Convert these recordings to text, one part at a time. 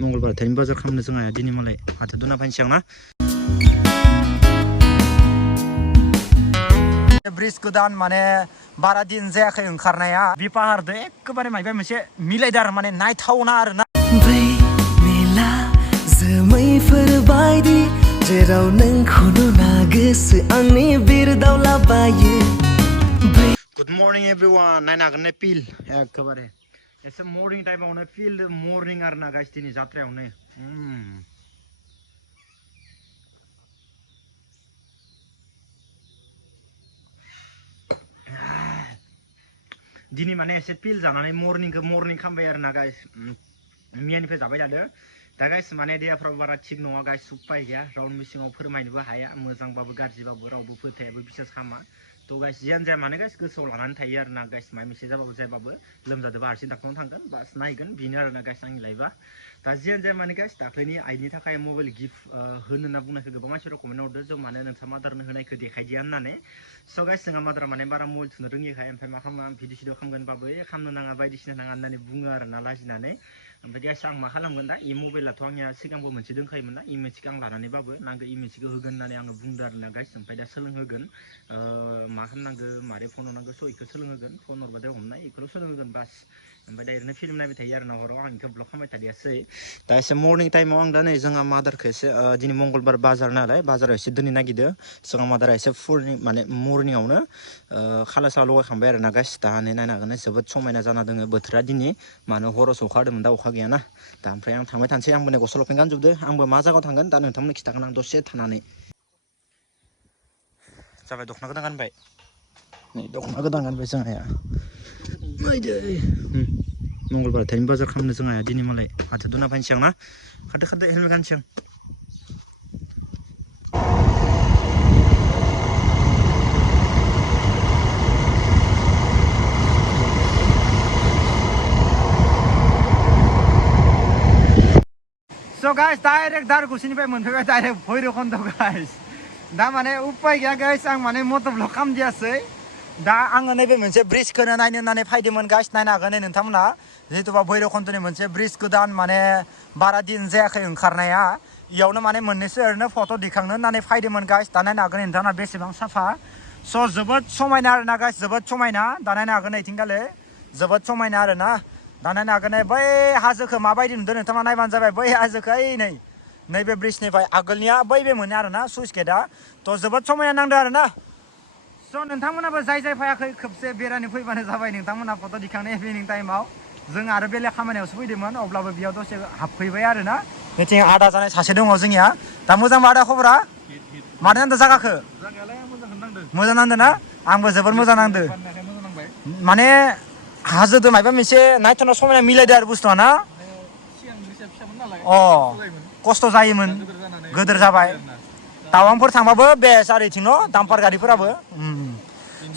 मंगलबार थाइम बाजार खालामनो जोंहा दिनै मालाय हाथो दुना फाइनसै आं ना ब्रिज गोदान माने बारा दिन जायाखै ओंखारनाया बे पाहारदो एखेबारे मायबा मोनसे मिलायदो आरो माने नायथावना आरो ना बै मेला जोमैफोर बायदि जेराव नोंखौ नुना गोसो आंनि बिरदावलाबायो गुड मर्निं एवरीवन नायनो हागोन ने पिल एखेबारे एसे मर्निं टाइमावनो फिल्ड मर्निं आरो ना गाइस दिनै जात्रायावनो दिनै माने एसे पिल जानानै मर्निंखौ मर्निं खालामबाय आरो ना गाइस मियानिफ्राय जाबाय थादो दा गाइस माने देहाफ्राबो बारा थिग नङा गाइस उपाय गैया रावनिबो सिङाव फोरमायनोबो हाया मोजांबाबो गाज्रिबाबो रावबो फोथायाबो बिसास खालामा तो गाइस जियानो जाया माने गाइस गोसोआव लानानै थायो आरो ना गाइस माबा मोनसे जाबाबो जायाबाबो लोमजादोंबा हारसिं डाक्टरनाव थांगोन बास नायगोन बेनो आरो ना गाइस आंनि लाइफआ दा जियानो जाया माने गाइस दाख्लैनि आइनि थाखाय मबाइल गिफ्ट होनो होनना बुंनायखौ गोबां मानसिफोरा कमेन्ट हरदो जों मानो नोंसा मादारनो होनायखौ देखायदिया होननानै स' गाइस जोंहा मादारा माने बारा मबाइल थुनो रोङिखाय ओमफ्राय मा खालामो आं भिडिअ सिडिअ खालामगोनबाबो खालामनो नाङा बायदिसिना नाङा होननानै बुङो आरो ना लाजिनानै ओमफ्राय गाइस आं मा खालामगोन दा इ मबाइलाथ' आंनिया सिगांबो मोनसे दंखायोमोन ना इ मोनसेखौ आं लानानैबाबो नांगौ इ मोनसेखौ होगोन होननानै आङो बुंदों आरो ना गाइस ओमफ्राय दा सोलोंहोगोन मा खालामनांगौ मारै फन हरनांगौ स' इखौ सोलोंहोगोन फन हरबाथाय हमनाय इखौल' सोलोंहोगोन बास ओमफ्राय दा ओरैनो फिल्म नायबाय थायो आरो ना हराव आं इखौ ब्लग खालामबाय थादियासै दा एसे मर्निं टाइमाव आं दा नै जोंहा मादारखौ एसे दिनै मंगलबार बाजार नालाय बाजाराव एसे दोननो नागिरदों जोंहा मादारा एसे फुलनि माने मर्निंआवनो खाला साला लगायखांबाय आरो ना गाइस दा नायनो हागोन जोबोद समायना जाना दङ बोथोरा दिनै मानो हरावसो अखा हादोंमोन दा अखा गैयाना दा ओमफ्राय आं थांबाय थानोसै आंबो नै गस्ला लंपेन्ट गानजोबदो आंबो मा जायगायाव थांगोन दा नोंथांमोननो खिथागोन आं दसे थानानै जाबाय दख'ना गोदान गानबाय नै दख'ना गोदान गानबाय जोंहाया मंगलबार थाइम बाजार खालामनो जोंहा दिनै मालाय हाथो दुना फाइनसै आं ना खारदो खारदो हेलमेट गानसै आं So guys, direct Dargusinनिफ्राय मोनफैबाय डाइरेक्ट भैरबखुन्द गाइस दा माने उपाय गैया गाइस आं माने मटर ब्लग खालामदियासै दा आङो नैबे मोनसे ब्रिजखौनो नायनो होननानै फैदोंमोन गाइस नायनो हागोन नै नोंथांमोना जिहेतुबा भैरबखुन्दनि मोनसे ब्रिज गोदान माने बारा दिन जायाखै ओंखारनाया इयावनो माने मोननैसो ओरैनो फट' दिखांनो होननानै फैदोंमोन गाइस दा नायनो हागोन नोंथांमोना बेसेबां साफा स' जोबोद समायना आरोना गाइस जोबोद समायना दा नायनो हागोन नैथिंगाले जोबोद समायना आरोना दा नायनो हागोन बै हाजोखौ माबायदि नुदों नोंथाङा नायबानो जाबाय बै हाजोखौ ओइ नैबे ब्रिजनिफ्राय आगोलनिया बै बे मोनो आरोना सुइस गेटआ थ' जोबोद समायना नांदों आरोना स' नोंथांमोनाबो जाय जाय फैयाखै खेबसे बेरायनो फैबानो जाबाय नोंथांमोना फट' दिखांनो इभिनिं टाइमाव जों आरो बेलेग खामानियावसो फैदोंमोन अब्लाबो बेयाव दसे हाबफैबाय आरोना बेथिं आदा जानाय सासे दङ जोंनिया दा मोजांबा आदा खबरा मानो नांदों जागाखौ मोजां नांदों ना आंबो जोबोद मोजां नांदों माने हाजोदो माबा मोनसे नायथावना समायना मिलायदो आरो बुस्थुआ ना खस्थ' जायोमोन गोदोर जाबाय टावांफोर थांबाबो बेस आरो इथिं न' दाम्पार गारिफोराबो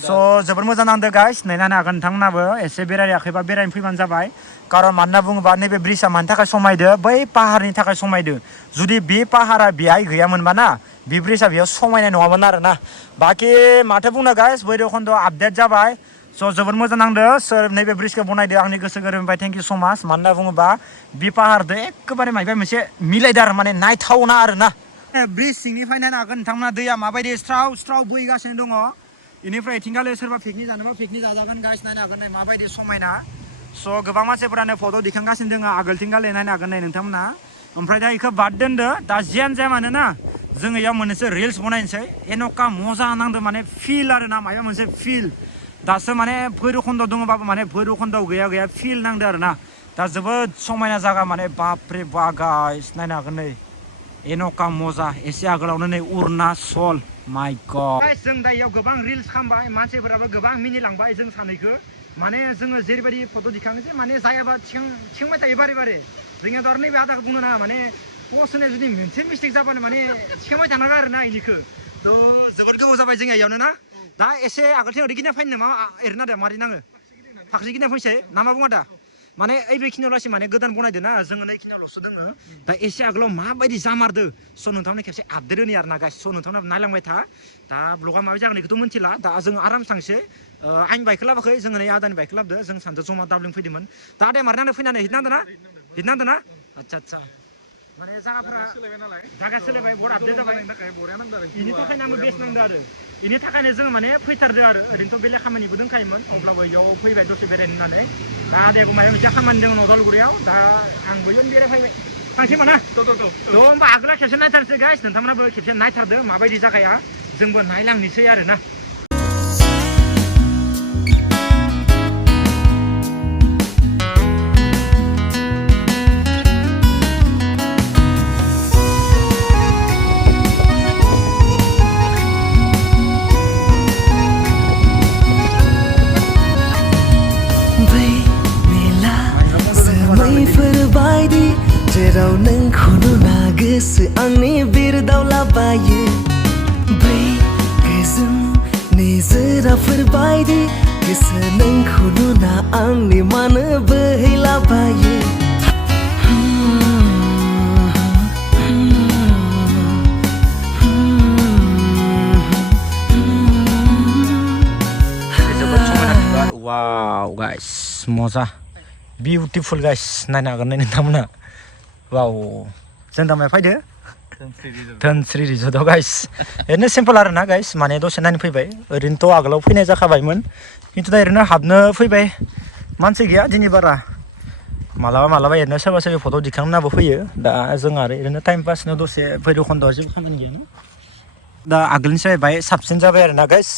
स' जोबोद मोजां नांदों गाइस नायनो हागोन नोंथांमोनाबो एसे बेरायाखैबा बेरायनो फैबानो जाबाय कारन मानोना बुङोबा नैबे ब्रिजआ मानि थाखाय समायदो बै पाहारनि थाखाय समायदो जुदि बे पाहारा बेहाय गैयामोनबा ना बे ब्रिजआ बेयाव समायनाय नङामोन आरोना बाखि माथो बुंनो गाइस भैरबखुन्द आपडेट जाबाय स' जोबोद मोजां नांदों सोर नैबे ब्रिजखौ बनायदो आंनि गोसो गोरबोनिफ्राय थेंक इउ स' माच मानोना बुङोबा बे पाहारदो एखेबारे माबा मोनसे मिलायदो आरो माने नायथावना आरोना ब्रिज सिंनिफ्राय नायनो हागोन नोंथांमोना दैया माबायदि स्राव स्राव बोहैगासिनो दङ बेनिफ्राय इथिंगाले सोरबा पिकनिक जानोबा पिकनिक जाजागोन गाइस नायनो हागोन नै माबायदि समायना स' गोबां मानसिफोरानो फट' दिखांगासिनो दङ आगोलथिंगाले नायनो हागोन नै नोंथांमोना ओमफ्राय दा बेखौ बाद दोनदो दा जियानो जाया मानोना जोङो इयाव मोननैसो रिल्स बनायनोसै एन'का मजा नांदो माने फिल आरोना माबा मोनसे फिल दासो माने भैरबखुन्द दङबाबो माने भैरबखुन्दआव गैया फिल नांदो आरोना दा जोबोद समायना जागा माने बापरे बा गाइस नायनो हागोन नै एन'का मजा एसे आगोलावनो नै अरुणाचल माय गड गाइस जों दा इयाव गोबां रिल्स खालामबाय मानसिफोराबो गोबां मिनिलांबाय जों सानैखौ माने जोङो जेरैबायदि फट' दिखाङो जे माने जायाबा थिखांबाय थायो बारे बारे जोंनियाथ' आरो नैबे आदाखौ बुंनो नाङा माने पस्ट होनाय जुदि मोनसे मिस्टेक जाबानो माने थिखांबाय थानांगौ आरोना इनिखौ थ' जोबोद गोबाव जाबाय जोंनिया इयावनो ना दा एसे आगोलथिं ओरै गिना फैनो नामा एरैनो आदा मारै नाङो फाखसे गिना फैसै ना मा बुङा दा माने ओइ बेखिनियाव लासै माने गोदान बनायदो ना जोङो नैखिनियावल'सो दोङो दा एसे आगोलाव माबायदि जामारदो स' नोंथांमोननि खेबसे आपडेट होनो आरोना गाइस स' नोंथांमोना नायलांबाय था दा ब्लगा माबायदि जागोन बेखौथ' मिथिला दा जों आरामसे थांसै आंनि बाइकखौ लाबोखै जोङो नै आदानि बाइकखौ लाबोदो जों सानजौ जमा दाब्लिं फैदोंमोन दा आदाया मारै नांदो फैनानै हिट नांदो ना आच्छा आच्छा माने जागाफोरा जागा सोलायबाय बहुत आपडेट जाबाय इनि थाखायनो आंबो बेस्ट नांदो आरो इनि थाखायनो जों माने फैथारदो आरो ओरैनोथ' बेलेग खामानिबो दंखायोमोन अब्लाबो इयाव फैबाय दसे बेरायनो होननानै दा देगो माबा मोनसे खामानि दङ उदालगुरियाव दा आंबो इयावनो बेरायफैबाय थांसै होमबा ना थ' होमबा आगोला खेबसे नायथारसै गाइस नोंथांमोनाबो खेबसे नायथारदो माबायदि जागाया जोंबो नायलांनोसै आरो ना जेराव नोंखौ नुना गोसो आंनि बिरदावलाबायो बै गोजोन निजोराफोर बायदि गोसो नोंखौ नुना आंनि मानो बोहैलाबायो वाव गाइस मजा बिउटिफुल गाइस नायनो हागोन नोंथांमोना वाव जों दा मायाव फैदो धोनस्रि रिजर्टआव गाइस ओरैनो सिम्पल आरो ना गाइस माने दसे नायनो फैबाय ओरैनोथ' आगोलाव फैनाय जाखाबायमोन खिन्थु दा ओरैनो हाबनो फैबाय मानसि गैया दिनै बारा मालाबा ओरैनो सोरबा सोरबा फट' दिखांनाबो फैयो दा जों आरो ओरैनो टाइम पासनो दसे भैरबखुन्दआव जेबो खामानि गैयाना दा आगोलनिफ्राय बाय साबसिन जाबाय आरो ना गाइस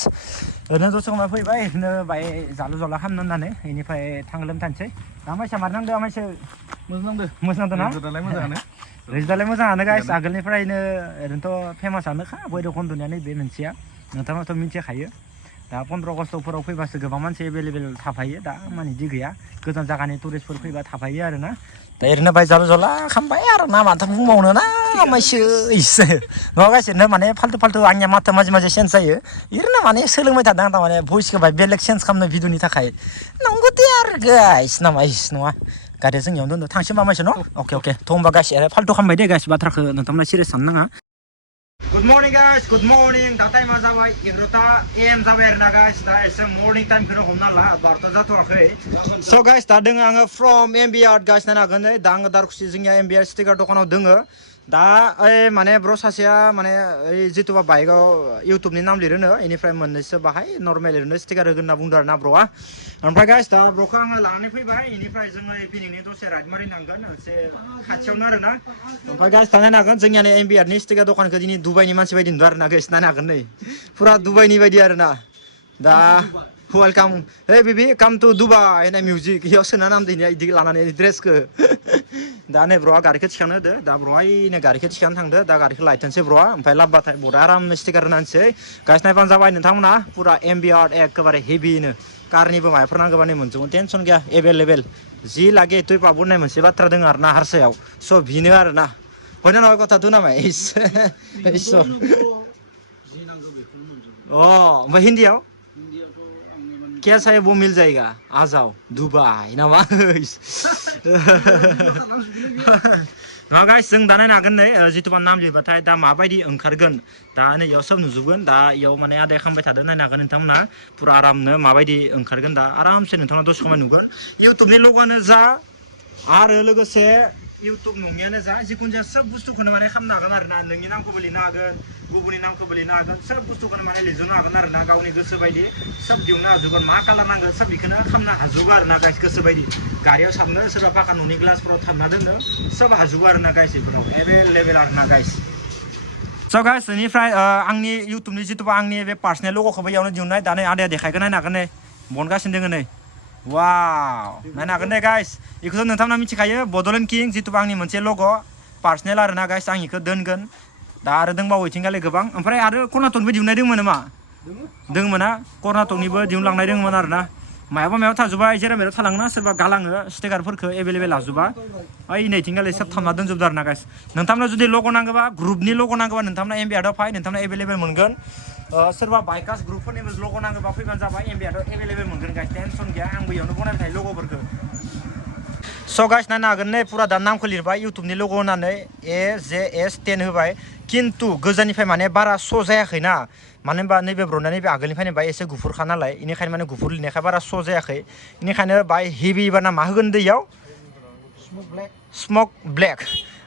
ओरैनो दसे समाव फैबाय ओरैनो बाय जालु जाला खालामनो होननानै बेनिफ्राय थांलोम थानोसै दा माइसा मारनांदो माइसो मोजां नांदो ना रिजल्टआलाय मोजाङानो गाइस आगोलनिफ्रायनो ओरैनोथ' फेमासआनोखा भैरबखुन्दनिया नैबे मोनसेया नोंथाङाथ' मिथिखायो दा 15 आगस्टफोराव फैबासो गोबां मानसि एभेलेबेल थाफायो दा माने इदि गैया गोजान जायगानि टुरिस्टफोर फैबा थाफायो आरो ना दा ओरैनो बाय जालु जला खालामबाय आरो ना माथो बुंबावनो ना माइसो इसे नङा गासिनो माने फाल्थु आंनिया माथो माजे चेन्ज जायो ओरैनो माने सोलोंबाय थादों आं थारमाने भइसखौ बाय बेलेग चेन्ज खालामनो भिडिअनि थाखाय नंगौ दे आरो गाइस नामा इस नङा गारिया जोंनियावनो दोनदो थांसै होमबा माइसो न' अके थ' होमबा गाइस फाल्थु खालामबाय दे गाइस बाथ्राखौ नोंथांमोना सिरियास साननो नाङा good morning guys good morning दा टाइमा जाबाय 11टा AM जाबाय आरो ना गाइस दा एसे मर्निं टाइमखौनो हमना ला बार'था जाथ'वाखै स' गाइस दा दोङो आङो फ्रम MBR गाइस नायनो हागोन दा आङो दारखुसि जोंनिया MBR स्टिकार दखानाव दोङो दा ओइ माने ब्र सासेया माने ओइ जिथुबा बाइकआव इउटुबनि नाम लिरोनो बेनिफ्राय मोननैसो बाहाय नर्मेल ओरैनो स्टिकार होगोन होनना बुंदों आरो ना ब्र'आ ओमफ्राय गाइस दा ब्र'खौ आङो लानानै फैबाय बेनिफ्राय जोङो इभिनिंनि दसे राइड मारिनांगोन एसे खाथियावनो आरो ना ओमफ्राय गाइस दा नायनो हागोन जोंनियानो MBRनि स्टिकार दखानखौ दिनै दुबाइनि मानसि बायदि नुदों आरो ना गाइस नायनो हागोन नै फुरा दुबाइनि बायदि आरो ना दा वेलकाम हे बेबि काम टु दुबाइ होननाय मिउजिक इयाव सोना नाम दिनै इदि लानानै ड्रेसखौ दा नै ब्र'आ गारिखौ थिखांनो होदो दा ब्र'आ इनो गारिखौ थिखांनो थांदो दा गारिखौ लायथोंसै ब्र'आ ओमफ्राय लाबबाथाय बरिया आरामनो स्टिकार होनानैसै गाइस नायबानो जाबाय नोंथांमोना फुरा MBR एखेबारे हेभिनो कारनिबो माबाफोर नांगौबानो मोनजोबगोन टेनसन गैया एभेलेबेल जि लागे एथुइ पाबो होननाय मोनसे बाथ्रा दङ आरो ना हारसायाव स' बिनो आरो ना हयना नङा कथाथ' नामाय ओमफ्राय हिन्दीयाव कैसा है वो मिल जाएगा आ जाओ दुबाई नामा नङा गाइस जों दा नायनो हागोन नै जिथुबा नाम लिरबाथाय दा माबायदि ओंखारगोन दा नै इयाव सब नुजोबगोन दा इयाव माने आदाय खालामबाय थादों नायनो हागोन नोंथांमोना पुरा आरामनो माबायदि ओंखारगोन दा आरामसे नोंथांना दसे समाय नुगोन इउटुबनि लगआनो जा आरो लोगोसे इउटुब नङियानो जा जिखुनु जाया सब बुस्थुखौनो माने खालामनो हागोन आरो ना नोंनि नामखौबो लिरनो हागोन गुबुननि नामखौबो लिरनो हागोन सब बुस्थुखौनो माने लिरजोबनो हागोन आरो ना गावनि गोसो बायदि सब दिहुननो हाजोबगोन मा कालार नांगोन सब बेखौनो खालामनो हाजोबो आरो ना गाइस गोसो बायदि गारियाव साबनो सोरबा पाका न'नि ग्लासफोराव थाबना दोननो सब हाजोबो आरो ना गाइस बेफोराव एभेलेबेल आरो ना गाइस स' गाइस बेनिफ्राय आंनि इउटुबनि जिथुबा आंनि बे पार्सनेल लग'खौबो इयावनो दिहुननाय दा नै आदाया देखायगोन नायनो हागोन नै बनगासिनो दोङो नै वाव नायनो हागोन दे गाइस बेखौथ' नोंथांमोना मिथिखायो बड'लेण्ड किं जिथुबा आंनि मोनसे लग' पार्सनेल आरो ना गाइस आं बेखौ दोनगोन दा आरो दंबावो इथिंगालि गोबां ओमफ्राय आरो कर्नाटकनिबो दिहुननाय दंमोन नामा दोंमोन ना कर्नाटकनिबो दिहुनलांनाय दंमोन आरो ना मायाबा थाजोबा जेराव मेराव थालाङोना सोरबा गालाङो स्टिकारफोरखौ एभेलेबेल लाजोबा ओइ नैथिंगालि सब थामना दोनजोबदो आरो ना गाइस नोंथांमोना जुदि लग' नांगौबा ग्रुपनि लग' नांगौबा नोंथांमोना MBRआव फै नोंथांमोना एभेलेबेल मोनगोन सोरबा बाइकार्स ग्रुपफोरनिबो लग' नांगौबा फैबानो जाबाय MBRआव एभेलेबेल मोनगोन गाइस टेनसन गैया आंबो इयावनो बनायबाय थायो लग'फोरखौ स' गाइस नायनो हागोन नै फुरा दा नामखौ लिरबाय इउटुबनि लग' होनानै AJS10 होबाय खिन्थु गोजाननिफ्राय माने बारा स' जायाखैना मानो होनबा नैबे ब्र'ना नैबे आगोलनिफ्रायनो बाय एसे गुफुरखा नालाय बेनिखायनो माने गुफुर लिरनायखाय बारा स' जायाखै बेनिखायनो बाय हेभि बाना मा होगोन दैयाव स्मक ब्लेक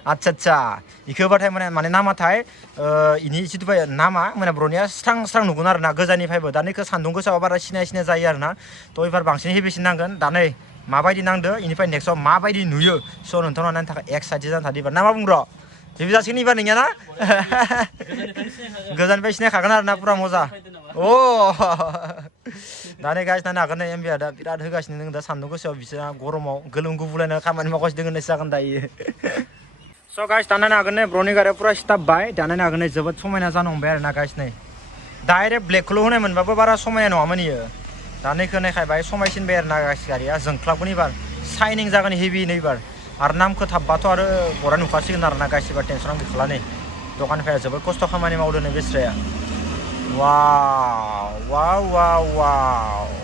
आच्छा आच्छा इखो बाथाय माने नामाथाय इनि जितु नामा माने ब्रनिया स्रां स्रां नुगोन आरोना गोजाननिफ्रायबो दा नैखो सान्दुं गोसायाव बारा सिनाय जायो आरोना थ' एबार बांसिन हेभिसिन नांगोन दा नै माबायदि नांदो इनिफ्राय नेक्स्टआव माबायदि नुयो स' नोंथांनाव नायनो थाखाय एक्साइटेड जाना थादो एबार ना मा बुंब्र' हेभि जासिगोन एबार नोंनिया ना गोजाननिफ्राय सिनायखागोन आरोना पुरा मजा अ दा नै गाइस नायनो हागोन नै एमबिया दा बिराद होगासिनो दङ दा सान्दुं गोसायाव बिसोरा गरमाव गोलोम गुबुलायनो खामानि मावगासिनो दङ होननायसो जागोन दायो स' गाइस दा नायनो हागोन नै ब्र'नि गारिया पुरा सिथाबबाय दा नायनो हागोन नै जोबोद समायना जानो हमबाय आरोना गाइस नै डाइरेक्ट ब्लेकखौल' होनाय मोनबाबो बारा समायना नङामोन इयो दा नैखो नायखायबाय समायसिनबाय आरोना गाइस गारिया जोंख्लाबगोन एबार शाइनिं जागोन हेभि एबार आरो नामखौ थाबबाथ' आरो बरा नुखासिगोन आरोना गाइस एबार टेनसन गैखाला नै दखाननिफ्राय जोबोद खस्थ' खामानि मावदों नै बेस्राया वाव वाव वाव वाव